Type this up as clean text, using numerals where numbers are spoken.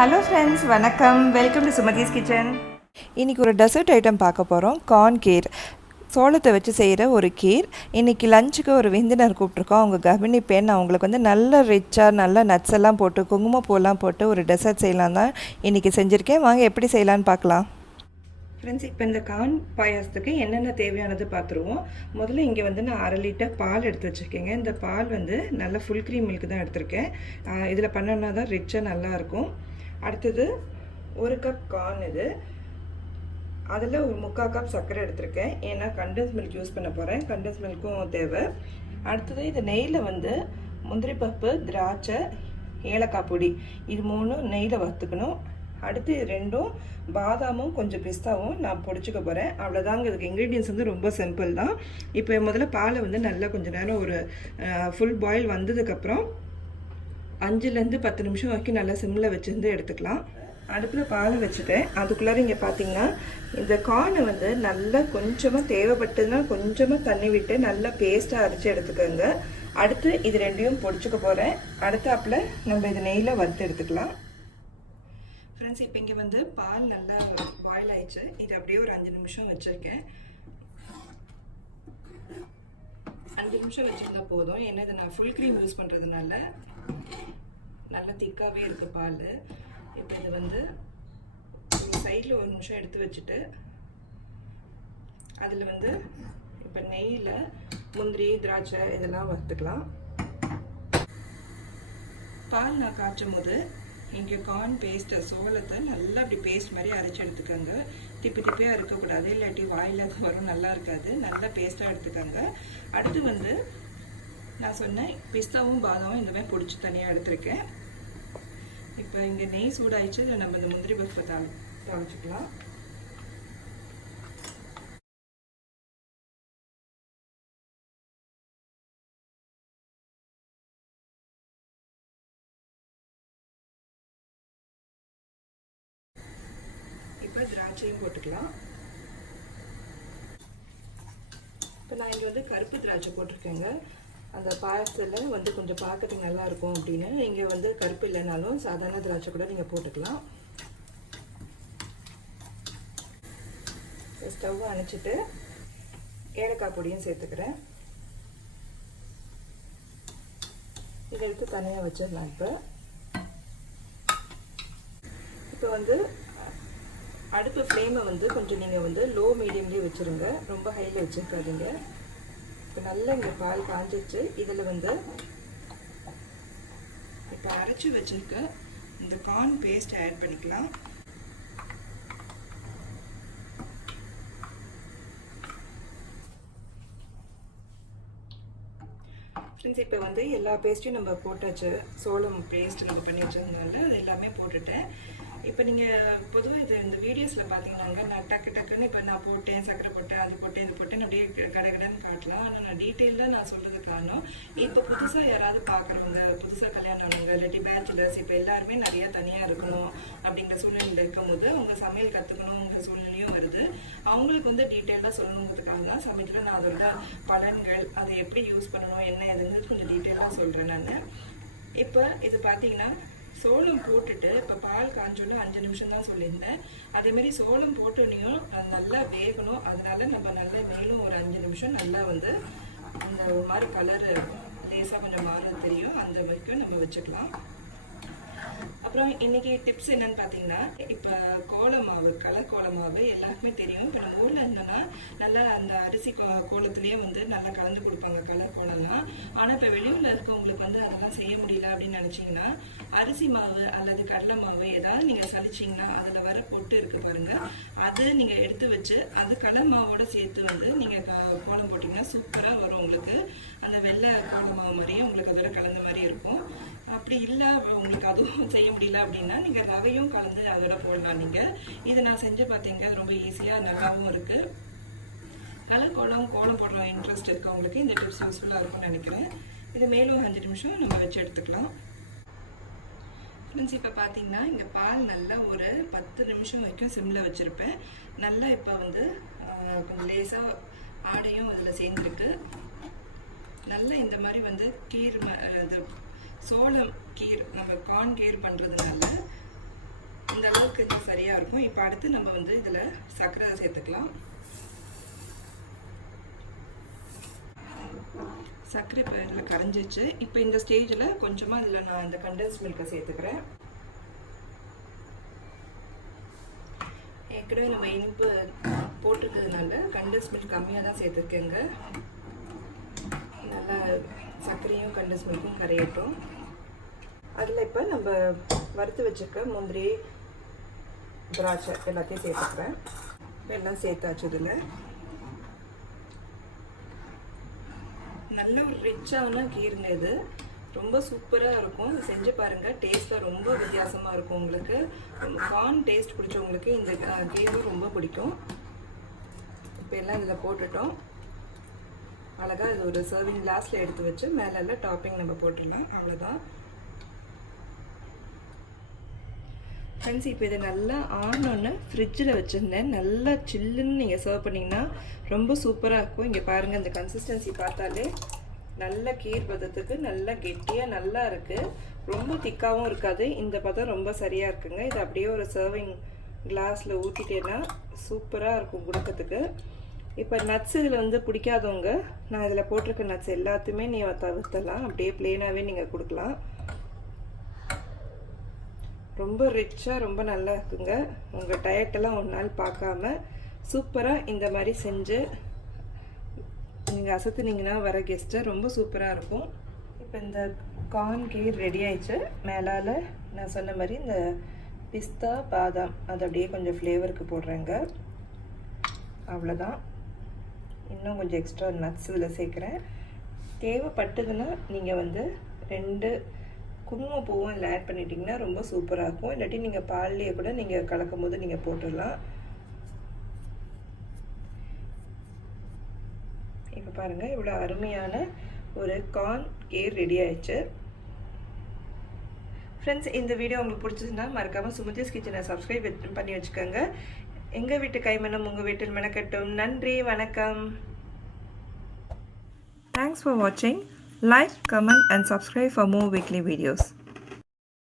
Hello friends, வணக்கம். Welcome to Sumathi's kitchen. இன்றைக்கி ஒரு டெசர்ட் ஐட்டம் பார்க்க போகிறோம். கார்ன் கீர், சோளத்தை வச்சு செய்கிற ஒரு கீர். இன்றைக்கி லஞ்சுக்கு ஒரு விருந்தினர் கூப்பிட்ருக்கோம். அவங்க கர்ப்பிணி பெண். அவங்களுக்கு வந்து நல்ல ரிச்சாக நல்ல நட்ஸ் எல்லாம் போட்டு குங்குமப்பூலாம் போட்டு ஒரு டெசர்ட் செய்யலாம் தான் இன்றைக்கி செஞ்சுருக்கேன். வாங்க எப்படி செய்யலான்னு பார்க்கலாம். ஃப்ரெண்ட்ஸ், இப்போ இந்த கார்ன் பாயாசத்துக்கு என்னென்ன தேவையானது பார்த்துருவோம். முதல்ல இங்கே வந்து நான் 1/2 லிட்டர் பால் எடுத்து வச்சுருக்கேங்க. இந்த பால் வந்து நல்ல ஃபுல் க்ரீம் மில்க் தான் எடுத்திருக்கேன். இதில் பண்ணோன்னா தான் ரிச்சாக நல்லாயிருக்கும். அடுத்தது 1 கப் கார்ன், இது அதில் ஒரு 3/4 கப் சர்க்கரை எடுத்திருக்கேன். ஏன்னா கண்டன்ஸ் மில்க் யூஸ் பண்ண போகிறேன். கண்டன்ஸ் மில்க்கும் தேவை. அடுத்தது இது நெய்யில் வந்து முந்திரி பருப்பு, திராட்சை, ஏலக்காய் பொடி இது 3 நெய்யில் வறுத்துக்கணும். அடுத்து 2 பாதாமும் கொஞ்சம் பிஸ்தாவும் நான் பொடிச்சுக்க போகிறேன். அவ்வளோதாங்க. இதுக்கு இன்க்ரீடியன்ஸ் வந்து ரொம்ப சிம்பிள் தான். இப்போ முதல்ல பாலை வந்து நல்லா கொஞ்சம் நேரம் ஒரு ஃபுல் பாயில் வந்ததுக்கப்புறம் 5லேருந்து 10 நிமிஷம் வரைக்கும் நல்லா சிம்மில் வச்சுருந்து எடுத்துக்கலாம். அடுப்பில் பாலை வச்சுட்டேன். அதுக்குள்ளார இங்கே பார்த்தீங்கன்னா இந்த கார்னை வந்து நல்லா கொஞ்சமாக தேவைப்பட்டதுன்னா கொஞ்சமாக தண்ணி விட்டு நல்லா பேஸ்ட்டாக அரைச்சி எடுத்துக்கோங்க. அடுத்து இது 2யும் பொடிச்சுக்க போகிறேன். அடுத்தாப்பில் நம்ம இது நெய்யில் வறுத்து எடுத்துக்கலாம். ஃப்ரெண்ட்ஸ், இப்போ இங்கே வந்து பால் நல்லா பாயில் ஆயிடுச்சு. இது அப்படியே ஒரு 5 நிமிஷம் வச்சுருக்கேன். 5 நிமிஷம் வச்சுருந்தா போதும். ஏன்னா இதை நான் ஃபுல் க்ரீம் யூஸ் பண்ணுறதுனால நல்லா திக்காகவே இருக்குது பால். இப்போ இது வந்து சைடில் 1 நிமிஷம் எடுத்து வச்சுட்டு அதில் வந்து இப்போ நெய்யில் முந்திரி, திராட்சை இதெல்லாம் வறுத்துக்கலாம். பால் நான் காய்ச்சும் போது இங்கே கார்ன் பேஸ்ட்டை, சோளத்தை நல்லா அப்படி பேஸ்ட் மாதிரி அரைச்சி எடுத்துக்கோங்க. திப்பி திப்பியாக இருக்கக்கூடாது, இல்லாட்டி வாயில் வரும், நல்லா இருக்காது. நல்லா பேஸ்ட்டாக எடுத்துக்கோங்க. அடுத்து வந்து நான் சொன்னேன் பிஸ்தாவும் பாதாமும் இந்த மாதிரி பொடிச்சு தனியாக எடுத்துருக்கேன். இப்போ இங்கே நெய் சூடாயிடுச்சு. இல்லை நம்ம இந்த முந்திரி பருப்பை தாளிச்சுக்கலாம். இப்போ திராட்சையும் போட்டுக்கலாம். இப்போ நான் இங்கே வந்து கருப்பு திராட்சை போட்டிருக்கேங்க. அந்த பாயசத்தில் வந்து கொஞ்சம் பார்க்கறதுக்கு நல்லாயிருக்கும் அப்படின்னு. இங்கே வந்து கருப்பு இல்லைனாலும் சாதாரண திராட்சை கூட நீங்கள் போட்டுக்கலாம். ஸ்டவ் அணைச்சிட்டு ஏலக்காய் பொடியும் சேர்த்துக்கிறேன். இதை எடுத்து தனியாக வச்சிடலாம். இப்போ வந்து அடுப்பு ஃப்ளேமை வந்து கொஞ்சம் நீங்கள் வந்து லோ மீடியம்லேயே வச்சுருங்க, ரொம்ப ஹையில் வச்சுருக்காதீங்க. இப்போ நல்லா இங்கே பால் காஞ்சிச்சு. இதில் வந்து இப்போ அரைச்சி வச்சுருக்க இந்த கார்ன் பேஸ்ட் ஆட் பண்ணிக்கலாம். ஃப்ரெண்ட்ஸ், இப்போ வந்து எல்லா பேஸ்ட்டையும் நம்ம போட்டாச்சு. சோளம் பேஸ்ட் நம்ம பண்ணி வச்சதுனால அது எல்லாமே போட்டுட்டேன். இப்போ நீங்கள் பொதுவாக இது இந்த வீடியோஸில் பார்த்தீங்கன்னாங்க நான் டக்குன்னு இப்போ நான் போட்டேன், சர்க்கரை போட்டேன், அது போட்டேன், இது போட்டேன் அப்படியே கடைன்னு காட்டலாம். ஆனால் நான் டீட்டெயிலாக நான் சொல்கிறது காரணம், இப்போ புதுசாக யாராவது பார்க்குறவங்க, புதுசாக கல்யாணம் ஆனவங்க, இல்லாட்டி பேச்சுலர்ஸ், இப்போ எல்லாருமே நிறையா தனியாக இருக்கணும் அப்படிங்கிற சூழ்நிலையில் இருக்கும்போது அவங்க சமையல் கற்றுக்கணுங்கிற சூழ்நிலையும் வருது. அவங்களுக்கு வந்து டீட்டெயிலாக சொல்லணுங்கிறதுக்காக தான் சமையலில் நான் அதோட பலன்கள், அதை எப்படி யூஸ் பண்ணணும், என்ன எதுங்கிறது கொஞ்சம் டீட்டெயிலாக சொல்கிறேன் நான். இப்போ இது பார்த்தீங்கன்னா சோளம் போட்டுட்டு இப்போ பால் காஞ்சோன்னு 5 நிமிஷம் தான் சொல்லியிருந்தேன். அதேமாரி சோளம் போட்டோன்னையும் நல்லா வேகணும். அதனால நம்ம நல்லா மேலும் ஒரு 5 நிமிஷம் நல்லா வந்து அந்த ஒரு மாதிரி கலரு லேசாக கொஞ்சம் மாற தெரியும், அந்த வரைக்கும் நம்ம வச்சுக்கலாம். அப்புறம் இன்றைக்கி டிப்ஸ் என்னன்னு பார்த்தீங்கன்னா, இப்போ கோலமாவு, கலர் கோலமாவு எல்லாருக்குமே தெரியும். இப்போ நம்ம ஊரில் இருந்தோன்னா நல்லா அந்த அரிசி கோலத்துலேயே வந்து நல்லா கலந்து கொடுப்பாங்க கலர் கோலம்லாம். ஆனால் இப்போ வெளியூரில் இருக்கவங்களுக்கு வந்து அதெல்லாம் செய்ய முடியல அப்படின்னு நினச்சிங்கன்னா, அரிசி மாவு அல்லது கடலை மாவு ஏதாவது நீங்கள் சலிச்சிங்கன்னா அதில் வர பொட்டு இருக்குது பாருங்கள், அது நீங்கள் எடுத்து வச்சு அது கடலை மாவோட சேர்த்து வந்து நீங்கள் கோலம் போட்டிங்கன்னா சூப்பராக வரும். உங்களுக்கு அந்த வெள்ளை கோல மாவு மாதிரியே உங்களுக்கு அதோட கலந்த மாதிரி இருக்கும். அப்படி இல்லை உங்களுக்கு அதுவும் செய்ய முடியல அப்படின்னா நீங்கள் ரவையும் கலந்து அதோட போடலாம். நீங்கள் இது நான் செஞ்சு பார்த்தீங்க, அது ரொம்ப ஈஸியாக நல்லாவும் இருக்குது. கலர் கோலம் போடலாம் இன்ட்ரெஸ்ட் இருக்கவங்களுக்கு இந்த டிப்ஸ் யூஸ்ஃபுல்லாக இருக்கும்னு நினைக்கிறேன். இது மேலும் 5 நிமிஷம் நம்ம வச்சு எடுத்துக்கலாம். ஃப்ரெண்ட்ஸ், இப்போ பார்த்தீங்கன்னா இங்கே பால் நல்லா ஒரு 10 நிமிஷம் வரைக்கும் சிம்மில் வச்சுருப்பேன். நல்லா இப்போ வந்து கொஞ்சம் லேசாக ஆடையும் அதில் சேர்ந்துருக்கு. நல்லா இந்த மாதிரி வந்து கீர், இது சோளம் கீர், நம்ம கார்ன் கீர் பண்ணுறதுனால இந்த அளவுக்கு இது சரியாக இருக்கும். இப்போ அடுத்து நம்ம வந்து இதில் சர்க்கரை சேர்த்துக்கலாம். சர்க்கரை இப்போ இதில் கரைஞ்சிச்சு. இப்போ இந்த ஸ்டேஜில் கொஞ்சமாக இதில் நான் இந்த கண்டென்ஸ் மில்கை சேர்த்துக்கிறேன். ஏற்கனவே நம்ம இனிப்பு போட்டிருக்கிறதுனால கண்டென்ஸ் மில்க் கம்மியாக தான் சேர்த்துருக்கேங்க. நல்லா சர்க்கரையும் கண்டென்ஸ் மில்க்கும் கரையட்டும். அதில் இப்போ நம்ம வறுத்து வச்சுருக்க முந்திரி திராட்சை எல்லாத்தையும் சேர்த்துக்கிறேன். இப்போ எல்லாம் சேர்த்தாச்சு. இதில் நல்ல ஒரு ரிச்சான கீருங்க. இது ரொம்ப சூப்பராக இருக்கும். இது செஞ்சு பாருங்கள். டேஸ்ட்டில் ரொம்ப வித்தியாசமாக இருக்கும். உங்களுக்கு கார்ன் டேஸ்ட் பிடிச்சவங்களுக்கு இந்த கீரும் ரொம்ப பிடிக்கும். இப்போ எல்லாம் இதில் போட்டுட்டோம். அழகாக இது ஒரு சர்விங் கிளாஸில் எடுத்து வச்சு மேலெல்லாம் டாப்பிங் நம்ம போட்டுடலாம். அவ்வளோதான் ஃப்ரெண்ட்ஸ். இப்போ இது நல்லா ஆனோன்னு ஃப்ரிட்ஜில் வச்சுருந்தேன். நல்லா சில்லுன்னு நீங்கள் சர்வ் பண்ணிங்கன்னா ரொம்ப சூப்பராக இருக்கும். இங்கே பாருங்கள், இந்த கன்சிஸ்டன்சி பார்த்தாலே நல்ல கீர் பதத்துக்கு நல்லா கெட்டியாக நல்லா இருக்குது. ரொம்ப திக்காகவும் இருக்காது. இந்த பதம் ரொம்ப சரியாக இருக்குங்க. இது அப்படியே ஒரு சர்விங் கிளாஸில் ஊற்றிட்டேன்னா சூப்பராக இருக்கும் கொடுக்கறதுக்கு. இப்போ நட்ஸ் இதில் வந்து பிடிக்காதவங்க நான் இதில் போட்டிருக்க நட்ஸ் எல்லாத்தையுமே நீங்கள் தவிர்த்தலாம். அப்படியே ப்ளெயினாகவே நீங்கள் கொடுக்கலாம். ரொம்ப ரிச்சாக ரொம்ப நல்லா இருக்குங்க. உங்கள் டயட்டெல்லாம் ஒரு நாள் பார்க்காம சூப்பராக இந்த மாதிரி செஞ்சு நீங்கள் அசத்துனீங்கன்னா வர கெஸ்ட்டை ரொம்ப சூப்பராக இருக்கும். இப்போ இந்த கார்ன் கீர் ரெடி ஆயிடுச்சு. மேலால் நான் சொன்ன மாதிரி இந்த பிஸ்தா பாதாம் அது அப்படியே கொஞ்சம் ஃப்ளேவருக்கு போடுறேங்க. அவ்வளோதான். இன்னும் கொஞ்சம் எக்ஸ்ட்ரா நட்ஸ் இதில் சேர்க்குறேன். தேவைப்பட்டதுன்னா நீங்கள் வந்து 2 குங்குமப்பூவும் இதில் ஆட் பண்ணிட்டீங்கன்னா ரொம்ப சூப்பராக இருக்கும். இல்லாட்டி நீங்கள் பால்லையே கூட நீங்கள் கலக்கும் போது நீங்கள் போட்டுடலாம். இப்போ பாருங்கள், இவ்வளோ அருமையான ஒரு கார்ன் கீர் ரெடி ஆயிடுச்சு. ஃப்ரெண்ட்ஸ், இந்த வீடியோ உங்களுக்கு பிடிச்சதுன்னா மறக்காமல் சுமதிஸ் கிச்சனை சப்ஸ்கிரைப் பண்ணி வச்சுக்கோங்க. எங்கள் வீட்டு கைமணம் உங்கள் வீட்டில் மெனக்கட்டும். நன்றி, வணக்கம். Thanks for watching. Like, comment and subscribe for more weekly videos.